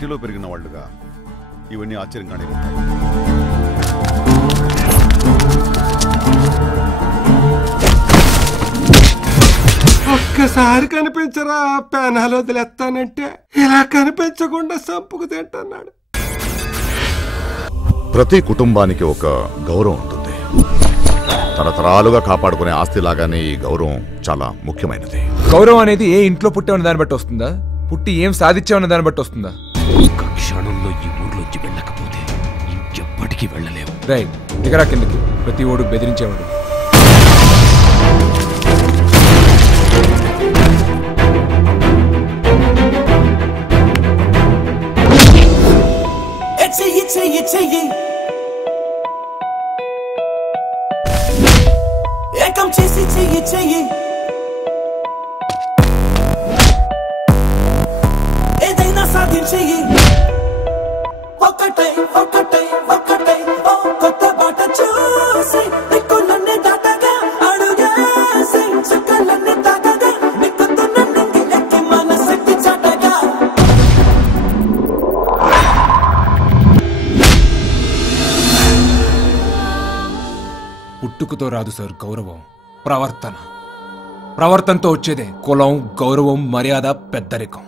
సిటీలో పెరిగిన వాళ్ళుగా ఇవన్నీ ఆశ్చర్యంగానే ఉంటాయి. ఒక్కసారి కనిపించరా పెనాలు వదిలేస్తానంటే ఇలా కనిపించకుండా సంపుకు తింటున్నాడు. ప్రతి కుటుంబానికి ఒక గౌరవం ఉంటుంది. తరతరాలుగా కాపాడుకునే ఆస్తి లాగానే ఈ గౌరవం చాలా ముఖ్యమైనది. గౌరవం అనేది ఏ ఇంట్లో పుట్టే దాన్ని బట్టి వస్తుందా, పుట్టి ఏం సాధించామన్న దాన్ని బట్టి వస్తుందా? ఒక్క క్షణంలో ఈ ఊర్లోంచి వెళ్ళకపోతే ఇంకెప్పటికీ వెళ్ళలేవు. రైట్, దిగరా కిందకి. ప్రతి ఓడు బెదిరించేవాడు. ఏకం చేసి చెయ్యి చెయ్యి, ఏదైనా సాధించెయ్యి. ఒక్కటై ఒక్కటై ఒక్కటై ఓ కొత్త బాట చూసి దిక్కులన్నీ దాటగా అడుగేసి చుక్కలన్నీ తాకగా నిక్కుతున్న నింగి ఎక్కి మనసెక్కి చాటగా. పుట్టుకతో రాదు సార్ గౌరవం, ప్రవర్తనతో వచ్చేదే కులం, గౌరవం, మర్యాద, పెద్దరికం.